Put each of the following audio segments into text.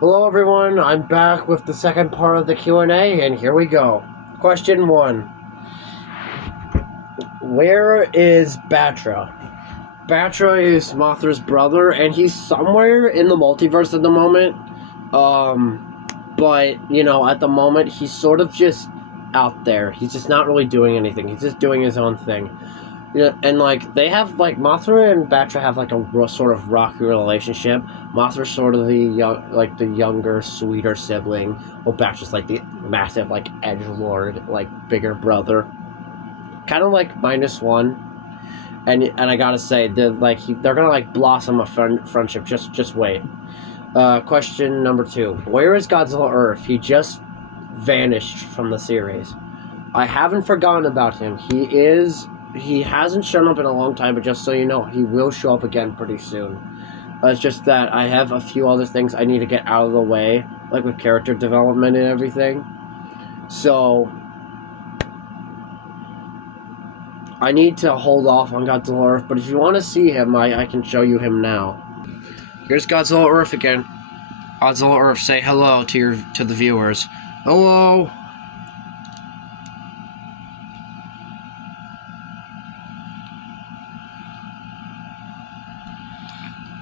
Hello everyone, I'm back with the second part of the Q&A, and here we go. Question 1. Where is Batra? Batra is Mothra's brother, and he's somewhere in the multiverse at the moment. But, at the moment, he's sort of just out there. He's just not really doing anything. He's just doing his own thing. Yeah, and they have Mothra and Batra have a sort of rocky relationship. Mothra's sort of the younger, sweeter sibling, while Batra's the massive edge lord, bigger brother, kind of like -1. And I gotta say, they're gonna blossom a friendship. Just wait. Question number 2: Where is Godzilla Earth? He just vanished from the series. I haven't forgotten about him. He hasn't shown up in a long time, but just so you know, he will show up again pretty soon. It's just that I have a few other things I need to get out of the way, like with character development and everything. So I need to hold off on Godzilla Earth, but if you want to see him, I can show you him now. Here's Godzilla Earth again. Godzilla Earth, say hello to the viewers. Hello.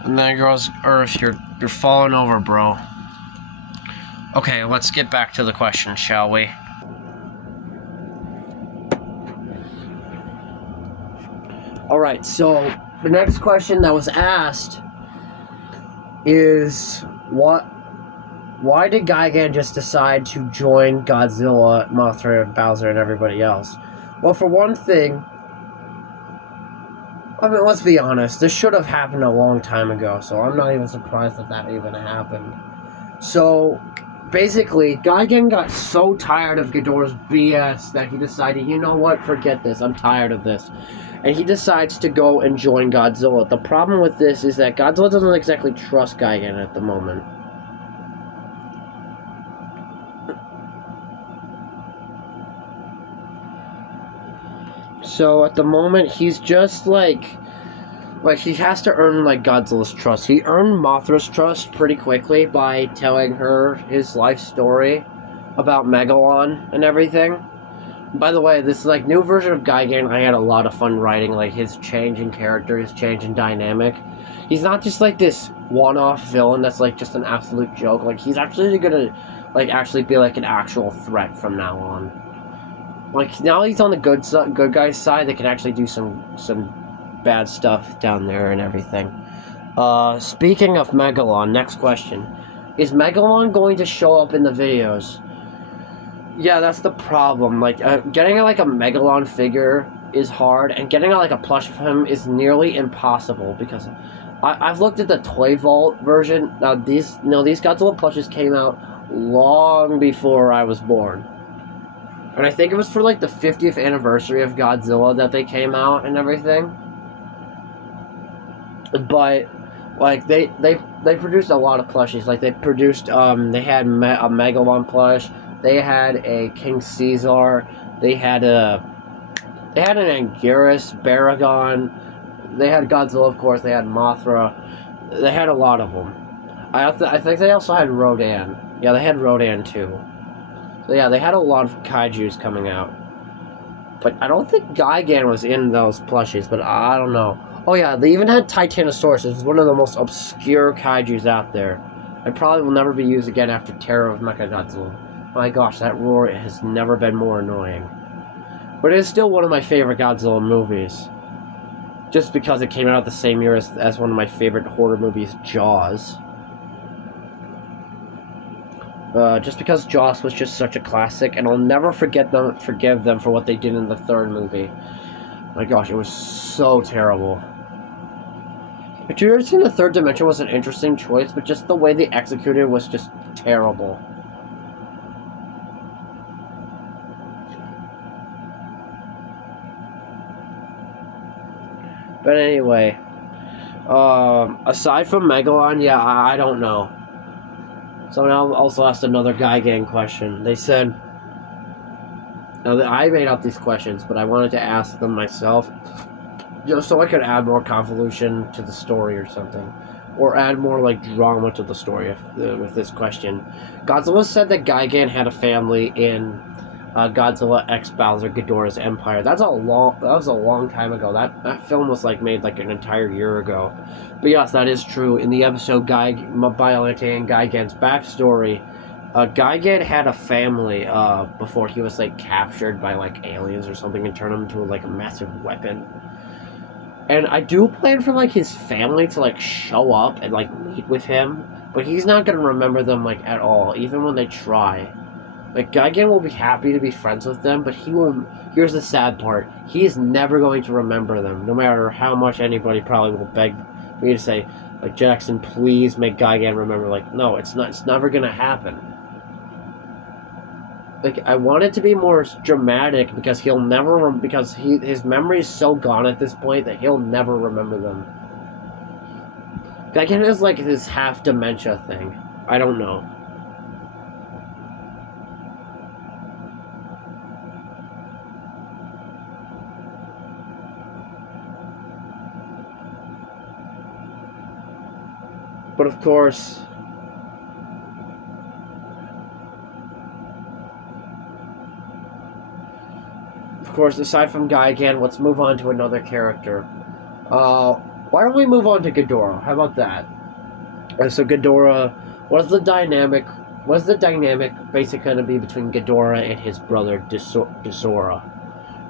And then goes Earth, you're falling over, bro. Okay, let's get back to the question, shall we? Alright, so the next question that was asked is why did Gigan just decide to join Godzilla, Mothra, Bowser, and everybody else? Well, for one thing, I mean, let's be honest, this should have happened a long time ago, so I'm not even surprised that even happened. So, basically, Gigan got so tired of Ghidorah's BS that he decided, you know what, forget this, I'm tired of this. And he decides to go and join Godzilla. The problem with this is that Godzilla doesn't exactly trust Gigan at the moment. So at the moment, he's just he has to earn Godzilla's trust. He earned Mothra's trust pretty quickly by telling her his life story about Megalon and everything. By the way, this new version of Gigan, I had a lot of fun writing his change in character, his change in dynamic. He's not just this one-off villain that's just an absolute joke. He's actually gonna actually be an actual threat from now on. Now he's on the good guy's side, they can actually do some bad stuff down there and everything. Speaking of Megalon, next question. Is Megalon going to show up in the videos? Yeah, that's the problem. Getting a Megalon figure is hard, and getting a plush of him is nearly impossible because I've looked at the Toy Vault version. Now these Godzilla plushes came out long before I was born. And I think it was for the 50th anniversary of Godzilla that they came out and everything. But they produced a lot of plushies. They produced they had a Megalon plush. They had a King Caesar. They had an Anguirus, Baragon. They had Godzilla, of course. They had Mothra. They had a lot of them. I think they also had Rodan. Yeah, they had Rodan too. So yeah, they had a lot of kaijus coming out. But I don't think Gigan was in those plushies, but I don't know. Oh yeah, they even had Titanosaurus. It's one of the most obscure kaijus out there. It probably will never be used again after Terror of Mechagodzilla. My gosh, that roar has never been more annoying. But it is still one of my favorite Godzilla movies. Just because it came out the same year as one of my favorite horror movies, Jaws. Just because Jaws was just such a classic, and I'll never forgive them for what they did in the third movie. My gosh, it was so terrible. Introducing the third dimension was an interesting choice, but just the way they executed was just terrible. But anyway, aside from Megalon, yeah, I don't know. Someone also asked another Gigan question. They said, now I made up these questions, but I wanted to ask them myself, just so I could add more convolution to the story or something. or add more like drama to the story with this question. Godzilla said that Gigan had a family in Godzilla X Bowser Ghidorah's Empire. That was a long time ago. That film was like made like an entire year ago. But yes, that is true. In the episode Biollante and Gigan's backstory, Gigan had a family before he was like captured by like aliens or something and turned him into like a massive weapon. And I do plan for like his family to like show up and like meet with him, but he's not gonna remember them like at all, even when they try. Like Gigan will be happy to be friends with them, but he will. Here's the sad part: he is never going to remember them, no matter how much anybody probably will beg me to say, like Jackson, please make Gigan remember. Like, no, it's not. It's never gonna happen. Like, I want it to be more dramatic because he'll never because his memory is so gone at this point that he'll never remember them. Gigan is like this half dementia thing. I don't know. But of course, aside from Gigan, let's move on to another character. Why don't we move on to Ghidorah? How about that? So Ghidorah, what's the dynamic basically going to be between Ghidorah and his brother Dusora?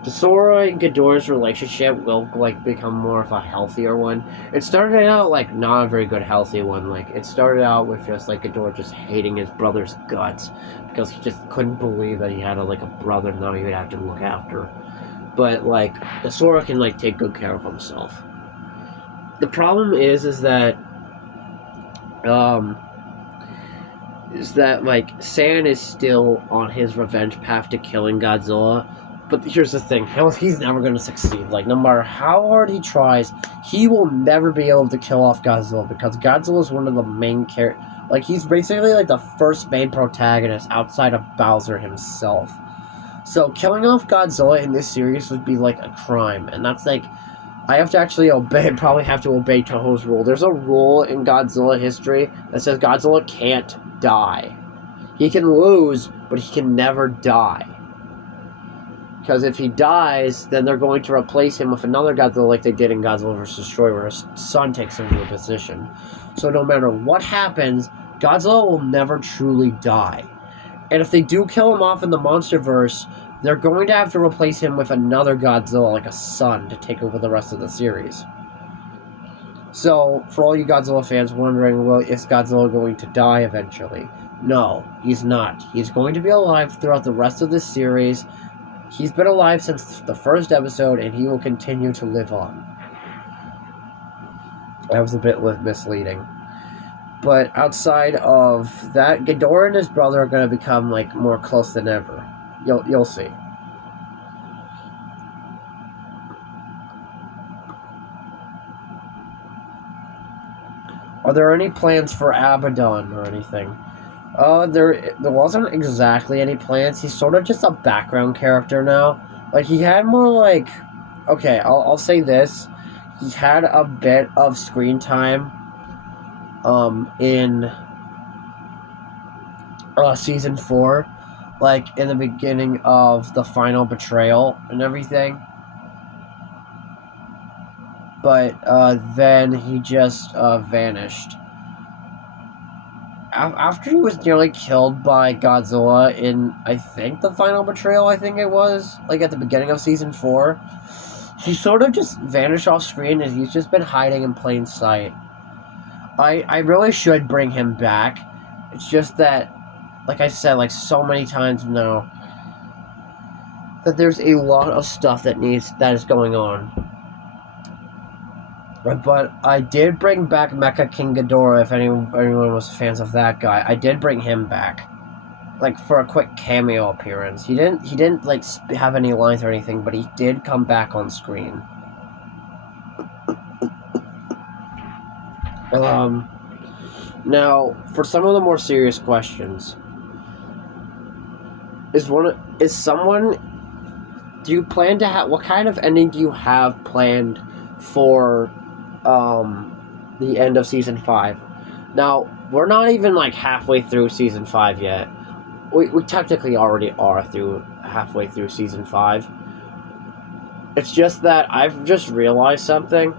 Dusora and Ghidorah's relationship will like become more of a healthier one. It started out like not a very good healthy one. Like it started out with just like Ghidorah just hating his brother's guts because he just couldn't believe that he had a brother now he would have to look after. But like Dusora can like take good care of himself. The problem is that like San is still on his revenge path to killing Godzilla. But here's the thing, he's never going to succeed. Like, no matter how hard he tries, he will never be able to kill off Godzilla, because Godzilla is one of the main characters. Like, he's basically, like, the first main protagonist outside of Bowser himself. So, killing off Godzilla in this series would be, like, a crime. And that's, like, I have to actually probably have to obey Toho's rule. There's a rule in Godzilla history that says Godzilla can't die. He can lose, but he can never die. Because if he dies, then they're going to replace him with another Godzilla like they did in Godzilla vs. Destroy, where his son takes over the position. So no matter what happens, Godzilla will never truly die. And if they do kill him off in the Monsterverse, they're going to have to replace him with another Godzilla, like a son, to take over the rest of the series. So, for all you Godzilla fans wondering, well, is Godzilla going to die eventually? No, he's not. He's going to be alive throughout the rest of this series. He's been alive since the first episode, and he will continue to live on. That was a bit misleading. But outside of that, Ghidorah and his brother are going to become, like, more close than ever. You'll see. Are there any plans for Abaddon or anything? There wasn't exactly any plans. He's sort of just a background character now. Like, he had more, like... Okay, I'll say this. He had a bit of screen time, in, Season 4. Like, in the beginning of the final betrayal and everything. But, then he just, vanished. After he was nearly killed by Godzilla in, I think, the final betrayal, I think it was, like at the beginning of Season 4, he sort of just vanished off screen and he's just been hiding in plain sight. I really should bring him back. It's just that, like I said, like so many times now, that there's a lot of stuff that is going on. But I did bring back Mecha King Ghidorah, if anyone was fans of that guy. I did bring him back, like, for a quick cameo appearance. He didn't like, have any lines or anything, but he did come back on screen. Now, for some of the more serious questions, do you plan to have, what kind of ending do you have planned for, the end of season 5. Now, we're not even like halfway through season 5 yet. We technically already are halfway through season 5. It's just that I've just realized something.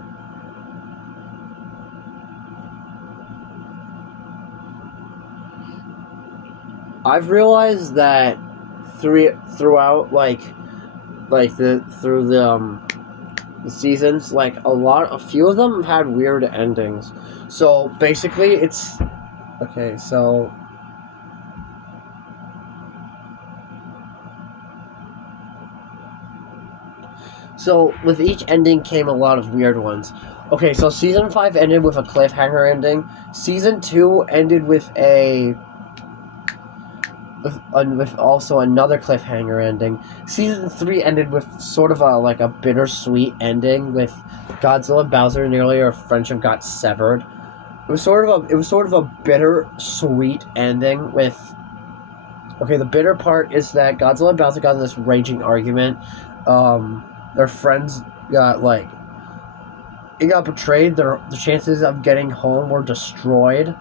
I've realized that throughout the seasons, like a few of them had weird endings. So basically, it's okay. So with each ending came a lot of weird ones. Okay, so season 5 ended with a cliffhanger ending. Season 2 ended with with also another cliffhanger ending. Season 3 ended with sort of a bittersweet ending with Godzilla and Bowser nearly their friendship got severed. It was sort of a bittersweet ending with. Okay, the bitter part is that Godzilla and Bowser got in this raging argument. Their friends got it got betrayed. The chances of getting home were destroyed.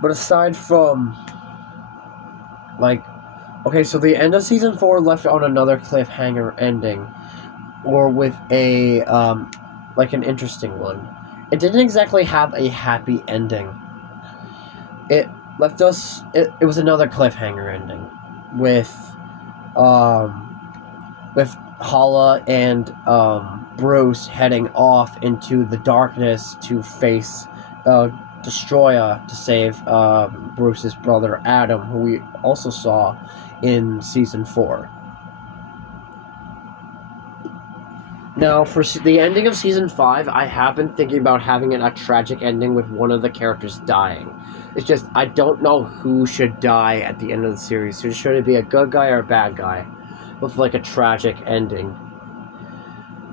But aside from okay, so the end of season 4 left on another cliffhanger ending, or with an interesting one. It didn't exactly have a happy ending. It left us. It was another cliffhanger ending, with Hala and Bruce heading off into the darkness to face Destroya to save Bruce's brother Adam, who we also saw in season 4. Now, for the ending of season 5, I have been thinking about having a tragic ending with one of the characters dying. It's just, I don't know who should die at the end of the series. So should it be a good guy or a bad guy? With a tragic ending.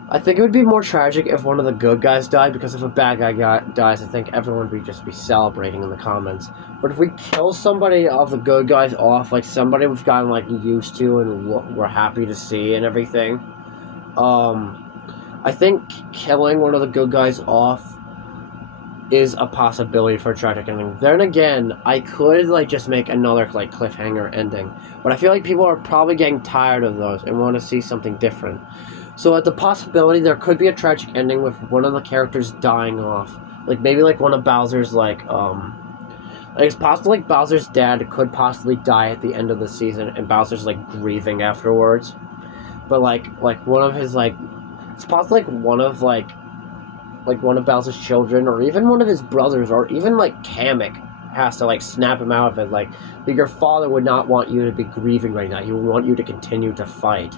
I think it would be more tragic if one of the good guys died, because if a bad guy dies, I think everyone would just be celebrating in the comments. But if we kill somebody of the good guys off, like somebody we've gotten used to and we're happy to see and everything, I think killing one of the good guys off is a possibility for a tragic ending. Then again, I could just make another cliffhanger ending, but I feel like people are probably getting tired of those and want to see something different. So at the possibility there could be a tragic ending with one of the characters dying off. Maybe one of Bowser's it's possible Bowser's dad could possibly die at the end of the season and Bowser's grieving afterwards. But one of his it's possible one of one of Bowser's children or even one of his brothers or even Kamek has to snap him out of it. But your father would not want you to be grieving right now. He would want you to continue to fight.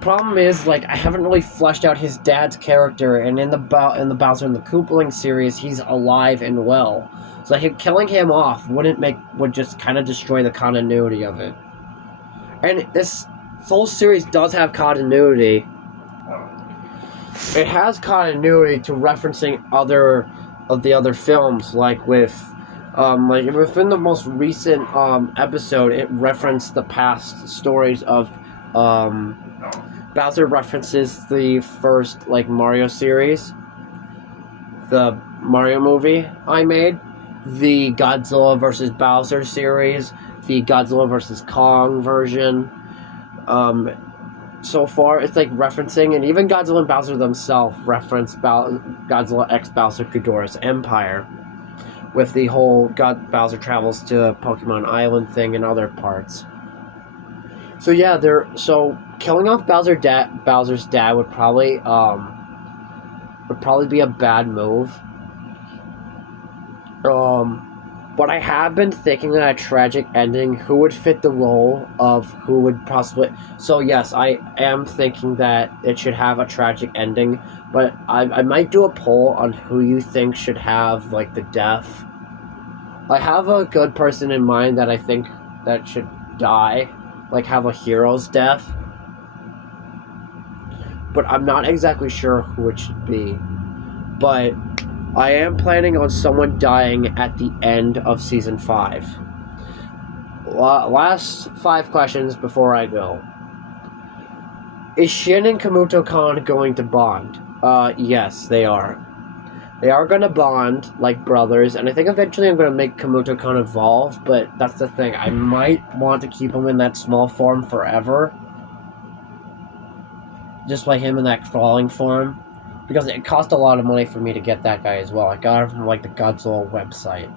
Problem is, I haven't really fleshed out his dad's character, and in the Bowser and the Koopaling series, he's alive and well. So killing him off would just kind of destroy the continuity of it. And this whole series does have continuity. It has continuity to referencing other films, within the most recent episode, it referenced the past stories of Bowser references the first Mario series, the Mario movie I made, the Godzilla vs. Bowser series, the Godzilla vs. Kong version. So far, it's referencing, and even Godzilla and Bowser themselves reference Godzilla x Bowser Ghidorah's Empire, with the whole Bowser travels to Pokemon Island thing and other parts. So yeah, killing off Bowser's dad would probably be a bad move. But I have been thinking that a tragic ending, who would fit the role of who would possibly... So yes, I am thinking that it should have a tragic ending, but I might do a poll on who you think should have, the death. I have a good person in mind that I think that should die, have a hero's death. but I'm not exactly sure who it should be. But I am planning on someone dying at the end of season 5. Last 5 questions before I go. Is Shin and Kabuto-kan going to bond? Yes, they are. They are going to bond like brothers, and I think eventually I'm going to make Kabuto-kan evolve, but that's the thing. I might want to keep him in that small form forever. Just like him in that crawling form. Because it cost a lot of money for me to get that guy as well. I got it from, like, the Godzilla website.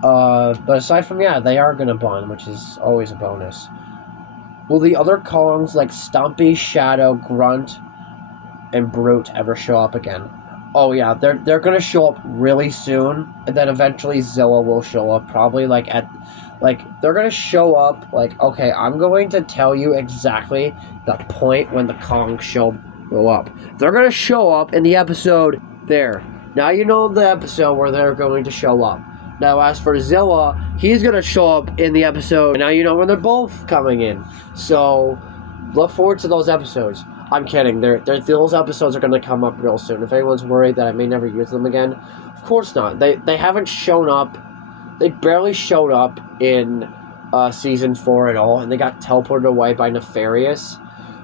But aside from, yeah, they are going to bond, which is always a bonus. Will the other Kongs, like Stumpy, Shadow, Grunt, and Brute, ever show up again? Oh, yeah, they're going to show up really soon, and then eventually Zilla will show up, probably, they're going to show up, okay, I'm going to tell you exactly the point when the Kongs show up. They're going to show up in the episode there. Now you know the episode where they're going to show up. Now, as for Zilla, he's going to show up in the episode. Now you know when they're both coming in. So, look forward to those episodes. I'm kidding. Those episodes are going to come up real soon. If anyone's worried that I may never use them again, of course not. They haven't shown up. They barely showed up in Season 4 at all, and they got teleported away by Nefarious,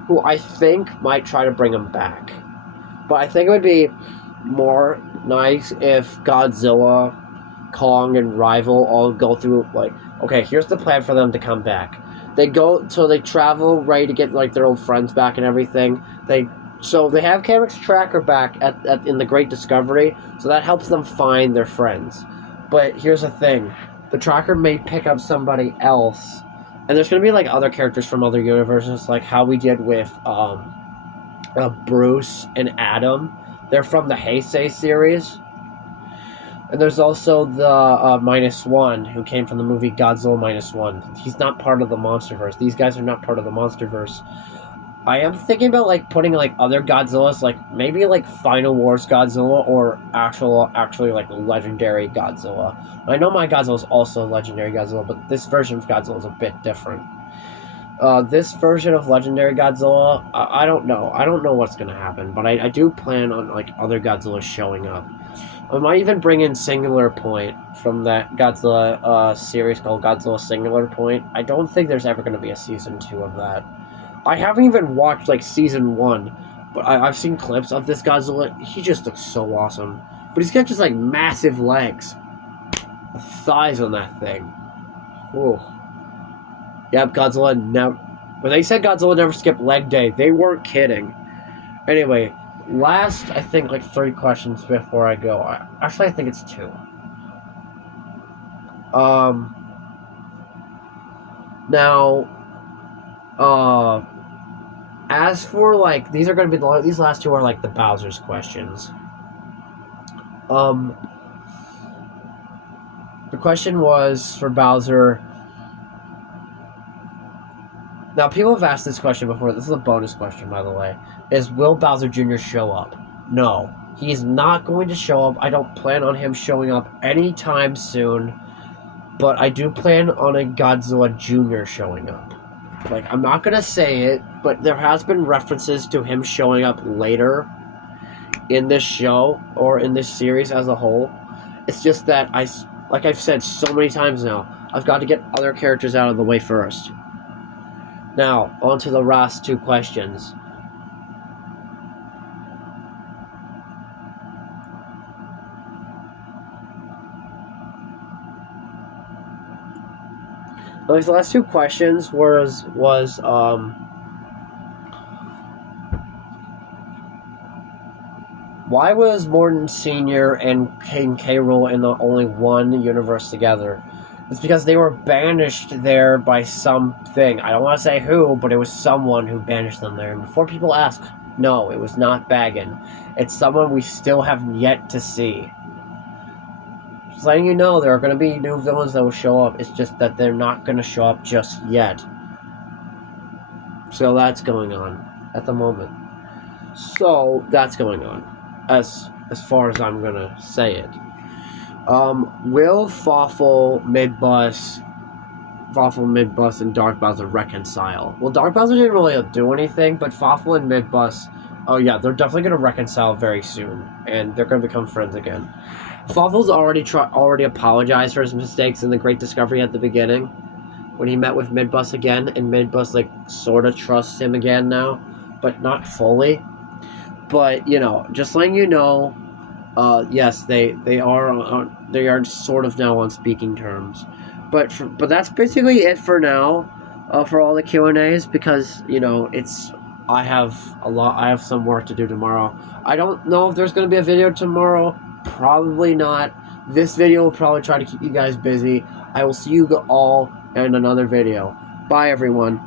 who I think might try to bring them back. But I think it would be more nice if Godzilla, Kong, and Rival all go through, okay, here's the plan for them to come back. They travel ready to get, their old friends back and everything. So they have Kamek's tracker back in the Great Discovery, so that helps them find their friends. But here's the thing. The tracker may pick up somebody else, and there's going to be, other characters from other universes, like how we did with Bruce and Adam. They're from the Heisei series. And there's also the -1, who came from the movie Godzilla -1. He's not part of the Monsterverse. These guys are not part of the Monsterverse. I am thinking about, putting, other Godzillas, maybe, Final Wars Godzilla, or actually, Legendary Godzilla. I know my Godzilla is also Legendary Godzilla, but this version of Godzilla is a bit different. This version of Legendary Godzilla, I don't know. I don't know what's going to happen, but I do plan on, other Godzillas showing up. I might even bring in Singular Point from that Godzilla series called Godzilla Singular Point. I don't think there's ever going to be a Season 2 of that. I haven't even watched, Season 1, but I've seen clips of this Godzilla. He just looks so awesome. But he's got just, massive legs. The thighs on that thing. Ooh. Yep, Godzilla never... When they said Godzilla never skipped leg day, they weren't kidding. Anyway, last, I think, 3 questions before I go. Actually, I think it's 2. Now, as for, these are going to be these last 2 are, the Bowser's questions. The question was for Bowser. Now, people have asked this question before. This is a bonus question, by the way. Will Bowser Jr. show up? No. He's not going to show up. I don't plan on him showing up anytime soon. But I do plan on a Godzilla Jr. showing up. I'm not going to say it, but there has been references to him showing up later in this show, or in this series as a whole. It's just that, like I've said so many times now, I've got to get other characters out of the way first. Now, on to the last 2 questions. The last 2 questions was why was Morton Sr. and King K. Rool in the only one universe together? It's because they were banished there by something. I don't want to say who, but it was someone who banished them there. And before people ask, no, it was not Bagan. It's someone we still have yet to see. Just letting you know, there are going to be new villains that will show up. It's just that they're not going to show up just yet. So that's going on at the moment. So that's going on, as far as I'm going to say it. Will Fawful, Midbus, Fawful, Midbus, and Dark Bowser reconcile. Well, Dark Bowser didn't really do anything, but Fawful and Midbus, oh yeah, they're definitely going to reconcile very soon, and they're going to become friends again. Fawful's already apologized for his mistakes in the Great Discovery at the beginning, when he met with Midbus again, and Midbus, like, sort of trusts him again now, but not fully. But, you know, just letting you know, yes, they are sort of now on speaking terms. But that's basically it for now, for all the Q&As, because, you know, I have some work to do tomorrow. I don't know if there's going to be a video tomorrow. Probably not. This video will probably try to keep you guys busy. I will see you all in another video. Bye, everyone.